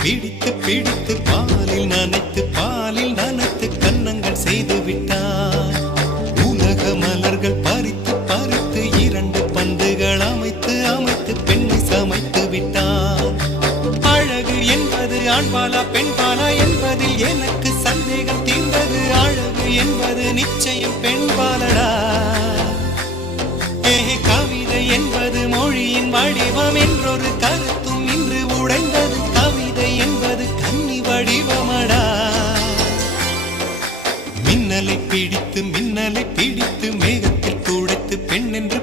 பிடித்து பிடித்து பாலில் நனைத்து கன்னங்கள் செய்து விட்டார். உலக மலர்கள் பறித்து பறித்து 2 பந்துகள் அமைத்து அமைத்து பெண்ணை சமைத்து விட்டார். அழகு என்பது ஆண்பாலா பெண்பாலா என்பதில் எனக்கு சந்தேகம் தீர்ந்தது. அழகு என்பது நிச்சயம் பெண்பாலடா. கவிதை என்பது மொழியின் வடிவம் என்றொரு கருத்தும் இன்று உடைந்தது. கவிதை என்பது கன்னி வடிவமடா. மின்னலை பிடித்து மேகத்தில் துடைத்து பெண் என்று